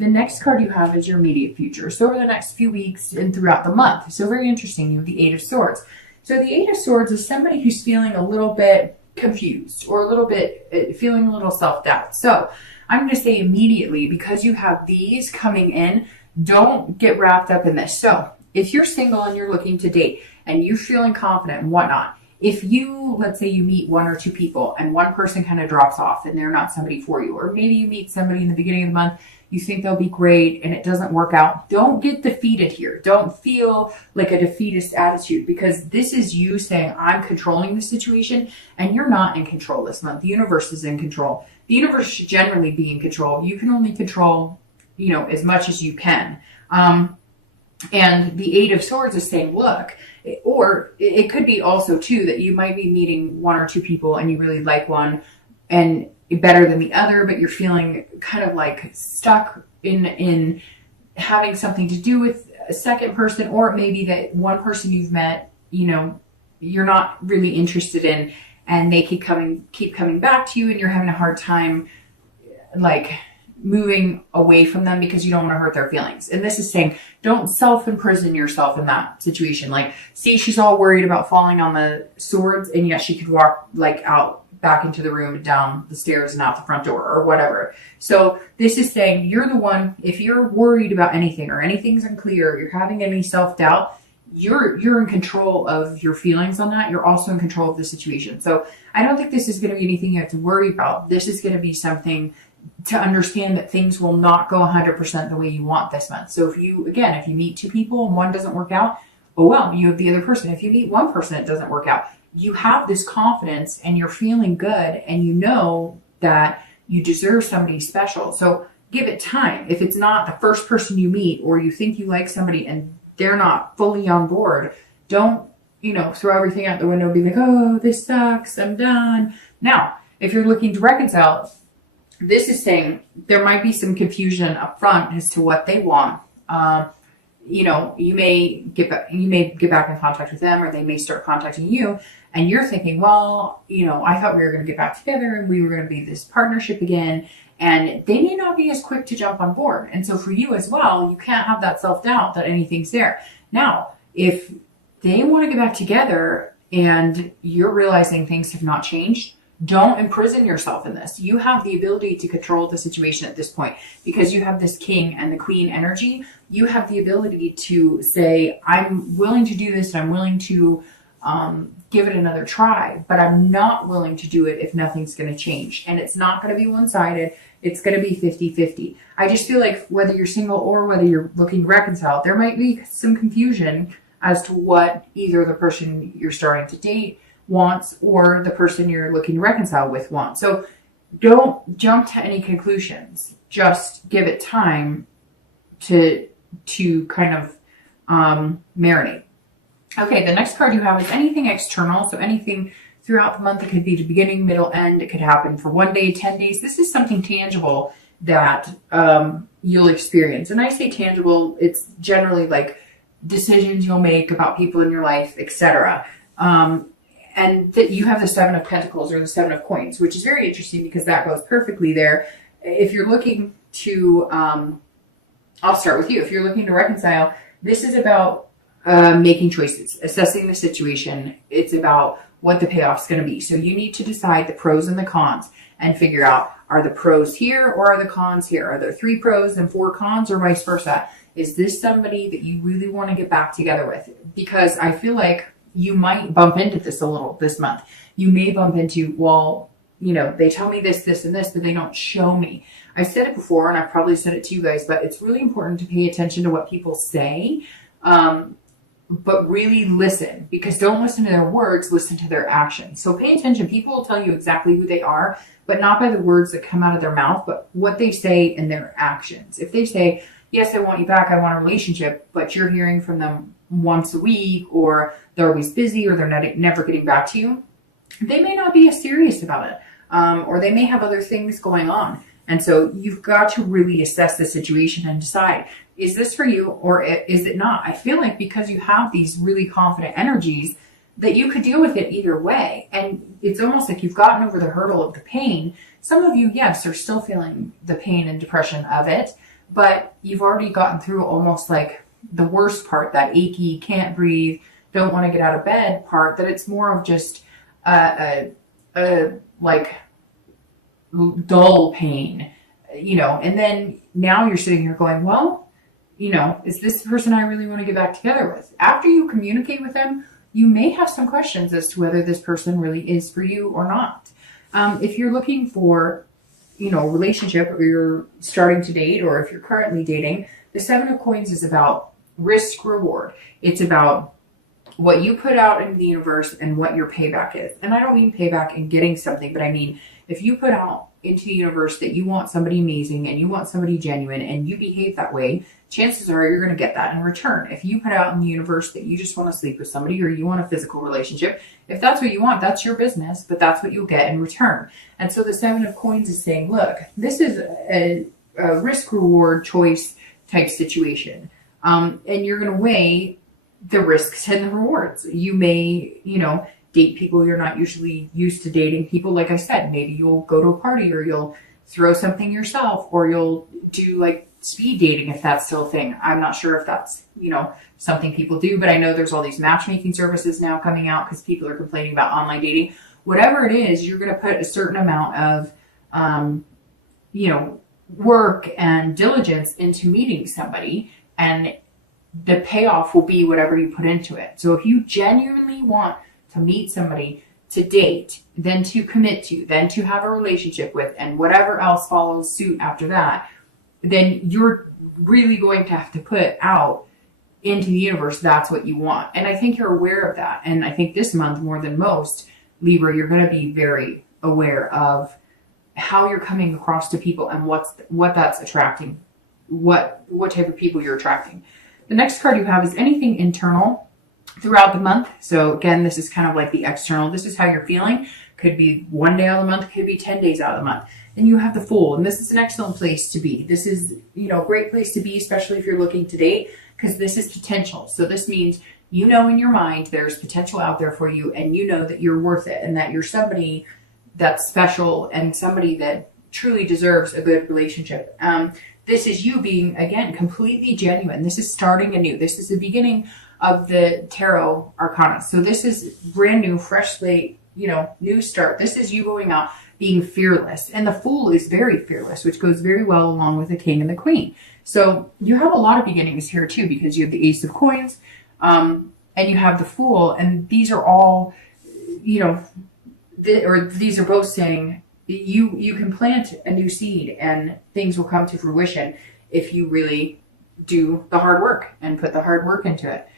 the next card you have is your immediate future. So over the next few weeks and throughout the month. So very interesting. You have the Eight of Swords. So the Eight of Swords is somebody who's feeling a little bit confused or a little bit feeling a little self-doubt. So I'm going to say immediately, because you have these coming in, don't get wrapped up in this. So if you're single and you're looking to date and you're feeling confident and whatnot, if you, let's say you meet one or two people and one person kind of drops off and they're not somebody for you, or maybe you meet somebody in the beginning of the month, you think they'll be great and it doesn't work out, don't get defeated here. Don't feel like a defeatist attitude, because this is you saying, I'm controlling the situation, and you're not in control this month. The universe is in control. The universe should generally be in control. You can only control, as much as you can. And the Eight of Swords is saying, look, or it could be also too that you might be meeting one or two people and you really like one and better than the other, but you're feeling kind of like stuck in having something to do with a second person, or maybe that one person you've met, you're not really interested in, and they keep coming back to you, and you're having a hard time like moving away from them because you don't want to hurt their feelings. And this is saying, don't self-imprison yourself in that situation. Like, see, she's all worried about falling on the swords, and yet she could walk like out back into the room and down the stairs and out the front door or whatever. So this is saying, you're the one, if you're worried about anything or anything's unclear, you're having any self-doubt, you're in control of your feelings on that. You're also in control of the situation. So I don't think this is going to be anything you have to worry about. This is going to be something to understand that things will not go 100% the way you want this month. So if you meet two people and one doesn't work out, oh well, you have the other person. If you meet one person, it doesn't work out. You have this confidence and you're feeling good, and you know that you deserve somebody special. So give it time. If it's not the first person you meet, or you think you like somebody and they're not fully on board, don't, throw everything out the window and be like, oh, this sucks, I'm done. Now, if you're looking to reconcile, this is saying there might be some confusion up front as to what they want. You may get back in contact with them, or they may start contacting you, and you're thinking, well, I thought we were going to get back together and we were going to be this partnership again, and they may not be as quick to jump on board. And so for you as well, you can't have that self-doubt that anything's there. Now, if they want to get back together and you're realizing things have not changed, don't imprison yourself in this. You have the ability to control the situation at this point, because you have this King and the Queen energy. You have the ability to say, I'm willing to do this and I'm willing to give it another try, but I'm not willing to do it if nothing's going to change. And it's not going to be one-sided. It's going to be 50-50. I just feel like whether you're single or whether you're looking to reconcile, there might be some confusion as to what either the person you're starting to date wants or the person you're looking to reconcile with wants. So don't jump to any conclusions. Just give it time to kind of marinate. Okay, the next card you have is anything external. So anything throughout the month. It could be the beginning, middle, end. It could happen for 1 day, 10 days. This is something tangible that you'll experience. And I say tangible, it's generally like decisions you'll make about people in your life, etc. And that you have the Seven of Pentacles or the Seven of Coins, which is very interesting because that goes perfectly there. If you're looking to, I'll start with you. If you're looking to reconcile, this is about making choices, assessing the situation. It's about what the payoff's going to be. So you need to decide the pros and the cons and figure out, are the pros here or are the cons here? Are there 3 pros and 4 cons, or vice versa? Is this somebody that you really want to get back together with? Because I feel like you might bump into this a little this month. You may bump into, well, they tell me this, this, and this, but they don't show me. I've said it before, and I've probably said it to you guys, but it's really important to pay attention to what people say, but really listen, because don't listen to their words, listen to their actions. So pay attention. People will tell you exactly who they are, but not by the words that come out of their mouth, but what they say and their actions. If they say, yes, I want you back, I want a relationship, but you're hearing from them once a week, or they're always busy, or they're never getting back to you, they may not be as serious about it, or they may have other things going on. And so you've got to really assess the situation and decide, is this for you or is it not? I feel like because you have these really confident energies that you could deal with it either way. And it's almost like you've gotten over the hurdle of the pain. Some of you, yes, are still feeling the pain and depression of it, but you've already gotten through almost like the worst part, that achy, can't breathe, don't want to get out of bed part, that it's more of just like dull pain, and then now you're sitting here going, well, is this the person I really want to get back together with? After you communicate with them, you may have some questions as to whether this person really is for you or not. If you're looking for, relationship, or you're starting to date, or if you're currently dating, the Seven of Coins is about risk reward. It's about what you put out into the universe and what your payback is. And I don't mean payback in getting something, but I mean, if you put out into the universe that you want somebody amazing and you want somebody genuine and you behave that way, chances are you're going to get that in return. If you put out in the universe that you just want to sleep with somebody or you want a physical relationship, if that's what you want, that's your business, but that's what you'll get in return. And so the Seven of Coins is saying, look, this is a risk reward choice type situation. And you're going to weigh the risks and the rewards. You may, date people you're not usually used to dating. People, like I said, maybe you'll go to a party, or you'll throw something yourself, or you'll do like speed dating if that's still a thing. I'm not sure if that's, something people do, but I know there's all these matchmaking services now coming out because people are complaining about online dating. Whatever it is, you're going to put a certain amount of, work and diligence into meeting somebody, and the payoff will be whatever you put into it. So if you genuinely want to meet somebody, to date, then to commit to, then to have a relationship with, and whatever else follows suit after that, then you're really going to have to put out into the universe that's what you want. And I think you're aware of that. And I think this month, more than most, Libra, you're going to be very aware of how you're coming across to people and what that's attracting, what type of people you're attracting. The next card you have is anything internal throughout the month. So again, this is kind of like the external. This is how you're feeling. Could be one day out of the month, could be 10 days out of the month. Then you have the Fool, and this is an excellent place to be. This is, a great place to be, especially if you're looking to date, because this is potential. So this means, in your mind, there's potential out there for you, and you know that you're worth it, and that you're somebody that's special and somebody that truly deserves a good relationship. This is you being, again, completely genuine. This is starting anew. This is the beginning of the tarot arcana. So this is brand new, fresh slate, new start. This is you going out being fearless. And the Fool is very fearless, which goes very well along with the King and the Queen. So you have a lot of beginnings here too, because you have the Ace of Coins, and you have the Fool. And these are all, these are both saying you can plant a new seed and things will come to fruition if you really do the hard work and put the hard work into it.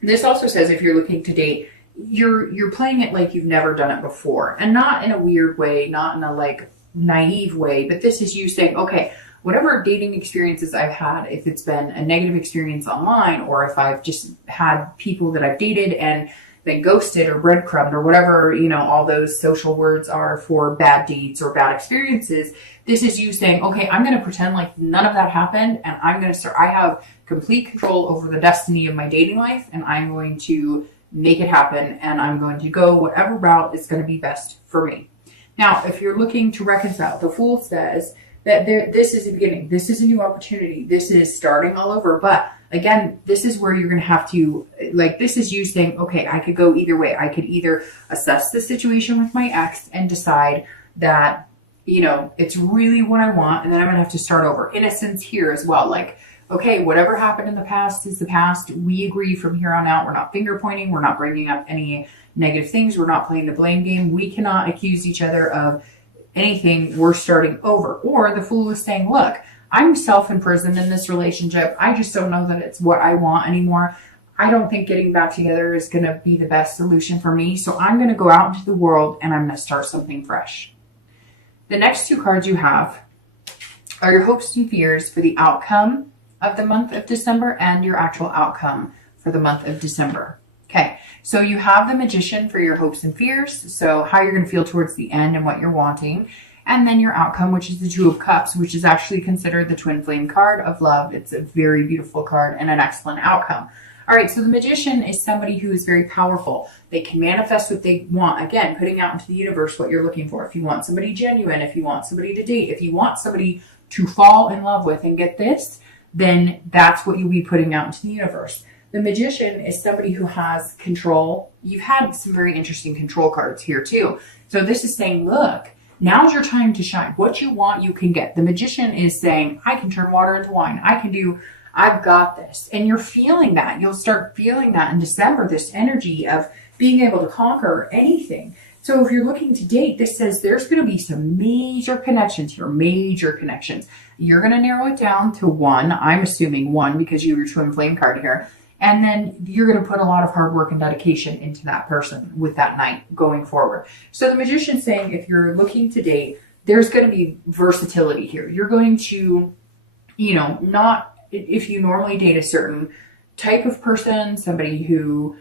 This also says if you're looking to date, you're playing it like you've never done it before, and not in a weird way, not in a like naive way, but this is you saying, okay, whatever dating experiences I've had, if it's been a negative experience online, or if I've just had people that I've dated and been ghosted or breadcrumbed or whatever, all those social words are for bad dates or bad experiences. This is you saying, okay, I'm going to pretend like none of that happened, and I'm going to start, I have complete control over the destiny of my dating life, and I'm going to make it happen, and I'm going to go whatever route is going to be best for me. Now, if you're looking to reconcile, the Fool says that this is a beginning. This is a new opportunity. This is starting all over. But again, this is where you're going to have to, this is you saying, okay, I could go either way. I could either assess the situation with my ex and decide that, it's really what I want, and then I'm going to have to start over. Innocence here as well. Okay, whatever happened in the past is the past. We agree from here on out. We're not finger pointing. We're not bringing up any negative things. We're not playing the blame game. We cannot accuse each other of anything. We're starting over. Or the Fool is saying, look, I'm self-imprisoned in this relationship. I just don't know that it's what I want anymore. I don't think getting back together is going to be the best solution for me. So I'm going to go out into the world and I'm going to start something fresh. The next two cards you have are your hopes and fears for the outcome of the month of December and your actual outcome for the month of December. Okay, so you have the Magician for your hopes and fears, so how you're going to feel towards the end and what you're wanting, and then your outcome, which is the Two of Cups, which is actually considered the twin flame card of love. It's a very beautiful card and an excellent outcome. All right, so the Magician is somebody who is very powerful. They can manifest what they want. Again, putting out into the universe what you're looking for. If you want somebody genuine, if you want somebody to date, if you want somebody to fall in love with and get this, then that's what you'll be putting out into the universe. The Magician is somebody who has control. You've had some very interesting control cards here too. So this is saying, look, now's your time to shine. What you want, you can get. The Magician is saying, I can turn water into wine. I've got this. And you're feeling that. You'll start feeling that in December, this energy of being able to conquer anything. So if you're looking to date, this says there's going to be some major connections here, major connections. You're going to narrow it down to one. I'm assuming one because you were twin flame card here. And then you're going to put a lot of hard work and dedication into that person with that night going forward. So the Magician's saying if you're looking to date, there's going to be versatility here. You're going to, not, if you normally date a certain type of person, somebody who,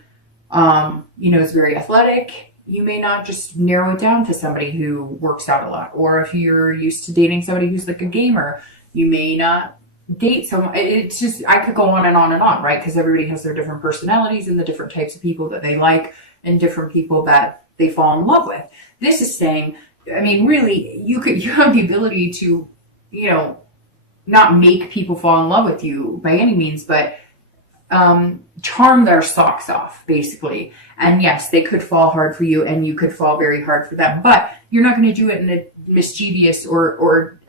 is very athletic, you may not just narrow it down to somebody who works out a lot. Or if you're used to dating somebody who's like a gamer, you may not date someone. It's just, I could go on and on and on, right? Because everybody has their different personalities and the different types of people that they like and different people that they fall in love with. This is saying, really, you have the ability to, not make people fall in love with you by any means, but charm their socks off, basically. And yes, they could fall hard for you and you could fall very hard for them, but you're not going to do it in a mischievous or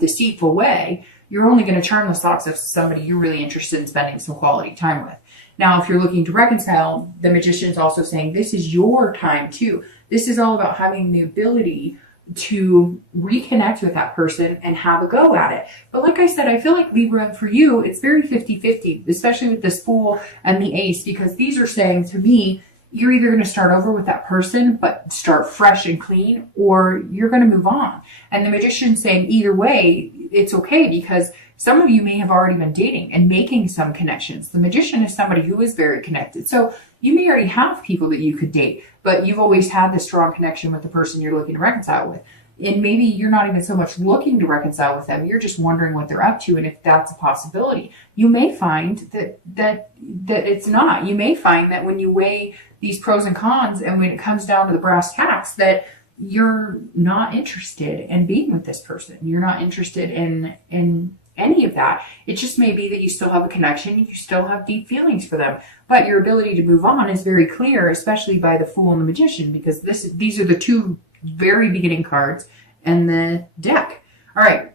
deceitful way. You're only going to charm the socks off somebody you're really interested in spending some quality time with. Now, if you're looking to reconcile, the Magician's also saying this is your time too. This is all about having the ability to reconnect with that person and have a go at it. But like I said, I feel like Libra, for you, it's very 50-50, especially with this Fool and the Ace, because these are saying to me, you're either going to start over with that person, but start fresh and clean, or you're going to move on. And the Magician's saying either way, it's okay, because some of you may have already been dating and making some connections. The Magician is somebody who is very connected. So you may already have people that you could date, but you've always had this strong connection with the person you're looking to reconcile with. And maybe you're not even so much looking to reconcile with them. You're just wondering what they're up to and if that's a possibility. You may find that it's not. You may find that when you weigh these pros and cons and when it comes down to the brass tacks, that you're not interested in being with this person. You're not interested in any of that. It just may be that you still have a connection. You still have deep feelings for them, but your ability to move on is very clear, especially by the Fool and the Magician, because these are the two very beginning cards in the deck. All right.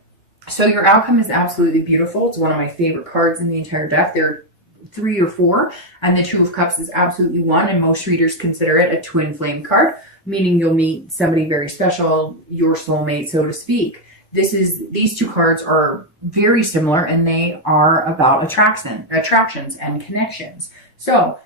So your outcome is absolutely beautiful. It's one of my favorite cards in the entire deck. There are 3 or 4, and the Two of Cups is absolutely 1, and most readers consider it a twin flame card, meaning you'll meet somebody very special, your soulmate, so to speak. These two cards are very similar, and they are about attractions and connections. So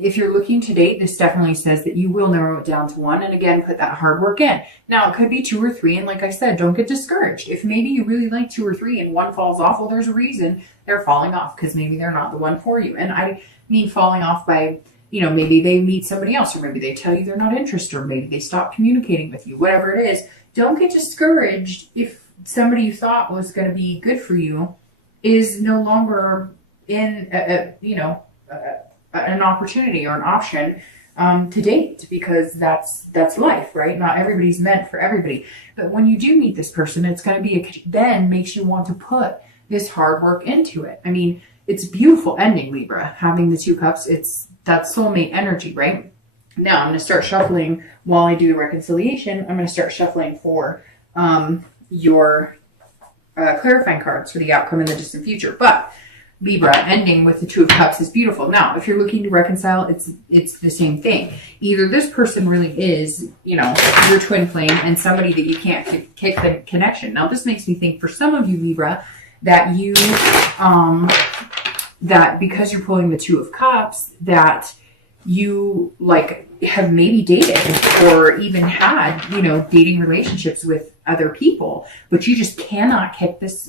if you're looking to date, this definitely says that you will narrow it down to 1, and again, put that hard work in. Now, it could be 2 or 3, and like I said, don't get discouraged. If maybe you really like 2 or 3 and one falls off, well, there's a reason they're falling off, because maybe they're not the one for you. And I mean falling off by, maybe they meet somebody else, or maybe they tell you they're not interested, or maybe they stop communicating with you, whatever it is. Don't get discouraged if somebody you thought was going to be good for you is no longer in an opportunity or an option to date, because that's life, right? Not everybody's meant for everybody. But when you do meet this person, it's going to be then makes you want to put this hard work into it. I mean, it's a beautiful ending, Libra, having the 2 cups. It's that soulmate energy, right? Now I'm going to start shuffling while I do the reconciliation. I'm going to start shuffling for your clarifying cards for the outcome in the distant future. But Libra ending with the 2 of Cups is beautiful. Now, if you're looking to reconcile, it's the same thing. Either this person really is, your twin flame and somebody that you can't kick the connection. Now, this makes me think for some of you, Libra, that you, that because you're pulling the 2 of Cups, that you have maybe dated or even had, dating relationships with other people, but you just cannot kick this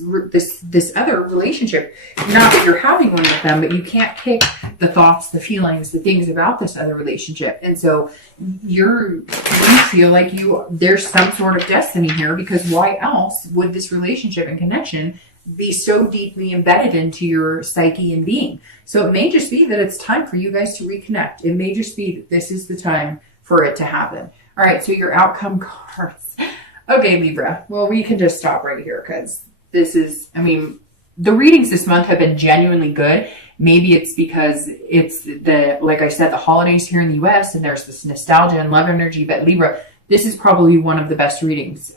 other relationship. Not that you're having one with them, but you can't kick the thoughts, the feelings, the things about this other relationship. And so you feel like there's some sort of destiny here, because why else would this relationship and connection be so deeply embedded into your psyche and being? So it may just be that it's time for you guys to reconnect. It may just be that this is the time for it to happen. All right, so your outcome cards. Okay, Libra. Well, we can just stop right here, because This is, I mean, the readings this month have been genuinely good. Maybe it's because it's like I said, the holidays here in the US and there's this nostalgia and love energy, but Libra, this is probably one of the best readings.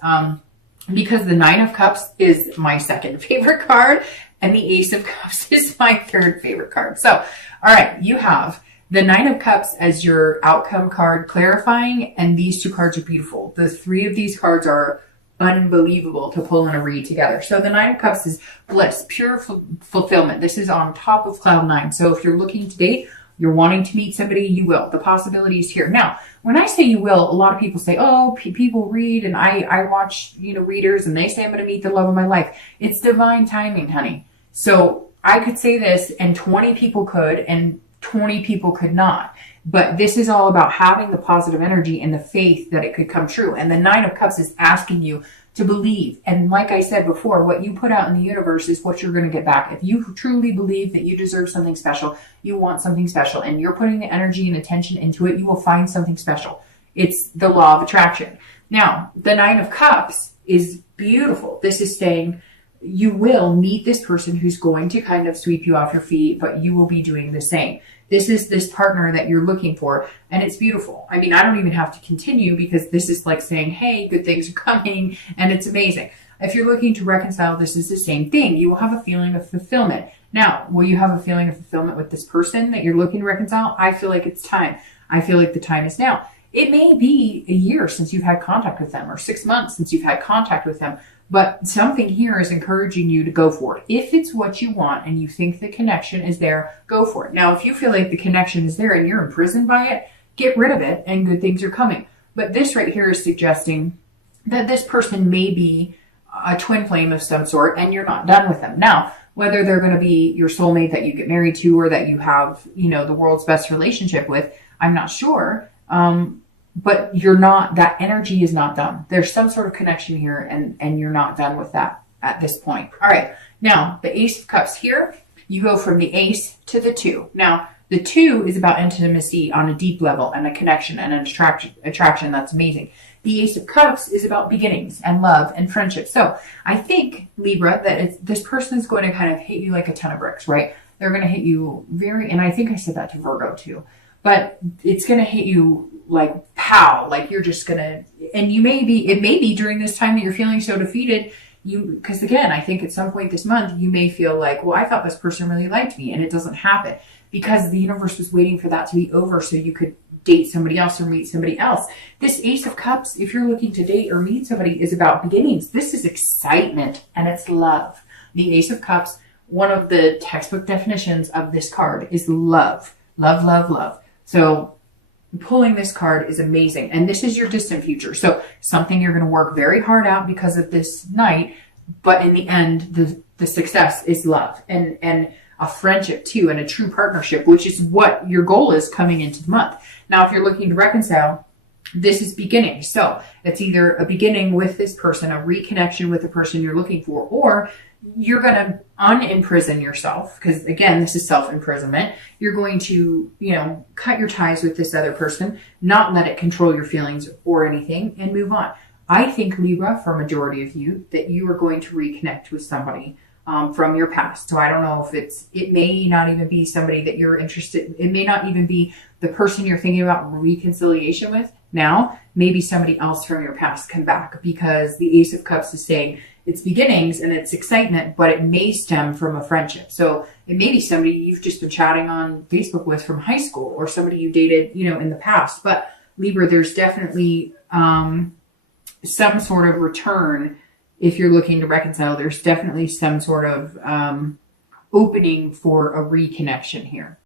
Because the Nine of Cups is my second favorite card and the Ace of Cups is my third favorite card. So, all right, you have the Nine of Cups as your outcome card clarifying, and these two cards are beautiful. The three of these cards are unbelievable to pull in a read together. So the Nine of Cups is bliss, pure fulfillment. This is on top of cloud nine. So if you're looking to date, you're wanting to meet somebody, you will. The possibility is here. Now, when I say you will, a lot of people say, oh, people read, and I watch, readers, and they say I'm going to meet the love of my life. It's divine timing, honey. So I could say this, and 20 people could, and 20 people could not. But this is all about having the positive energy and the faith that it could come true. And the Nine of Cups is asking you to believe. And like I said before, what you put out in the universe is what you're going to get back. If you truly believe that you deserve something special, you want something special, and you're putting the energy and attention into it, you will find something special. It's the law of attraction. Now, the Nine of Cups is beautiful. This is saying you will meet this person who's going to kind of sweep you off your feet, but you will be doing the same. This is this partner that you're looking for, and it's beautiful. I mean, I don't even have to continue because this is like saying, hey, good things are coming, and it's amazing. If you're looking to reconcile, this is the same thing. You will have a feeling of fulfillment. Now, will you have a feeling of fulfillment with this person that you're looking to reconcile? I feel like it's time. I feel like the time is now. It may be a year since you've had contact with them, or 6 months since you've had contact with them, but something here is encouraging you to go for it. If it's what you want and you think the connection is there, go for it. Now, if you feel like the connection is there and you're imprisoned by it, get rid of it and good things are coming. But this right here is suggesting that this person may be a twin flame of some sort and you're not done with them. Now, whether they're going to be your soulmate that you get married to or that you have, the world's best relationship with, I'm not sure. But you're not, that energy is not done. There's some sort of connection here and you're not done with that at this point. All right. Now, the Ace of Cups here, you go from the Ace to the Two. Now, the Two is about intimacy on a deep level and a connection and an attraction that's amazing. The Ace of Cups is about beginnings and love and friendship. So I think, Libra, that this person is going to kind of hit you like a ton of bricks, right? They're going to hit you and I think I said that to Virgo too, but it's going to hit you like pow, like you're just gonna, and it may be during this time that you're feeling so defeated, because again, I think at some point this month, you may feel like, well, I thought this person really liked me, and it doesn't happen because the universe was waiting for that to be over so you could date somebody else or meet somebody else. This Ace of Cups, if you're looking to date or meet somebody, is about beginnings. This is excitement and it's love. The Ace of Cups, one of the textbook definitions of this card is love. Love, love, love. So pulling this card is amazing. And this is your distant future. So something you're going to work very hard out because of this night. But in the end, the success is love and a friendship too, and a true partnership, which is what your goal is coming into the month. Now, if you're looking to reconcile, this is beginning. So it's either a beginning with this person, a reconnection with the person you're looking for, or you're going to unimprison yourself, because again, this is self-imprisonment. You're going to, cut your ties with this other person, not let it control your feelings or anything, and move on. I think, Libra, for a majority of you, that you are going to reconnect with somebody from your past. So I don't know if it may not even be somebody that you're interested. It may not even be the person you're thinking about reconciliation with now. Maybe somebody else from your past come back, because the Ace of Cups is saying it's beginnings and it's excitement, but it may stem from a friendship. So it may be somebody you've just been chatting on Facebook with from high school, or somebody you dated, in the past. But Libra, there's definitely some sort of return. If you're looking to reconcile, there's definitely some sort of opening for a reconnection here.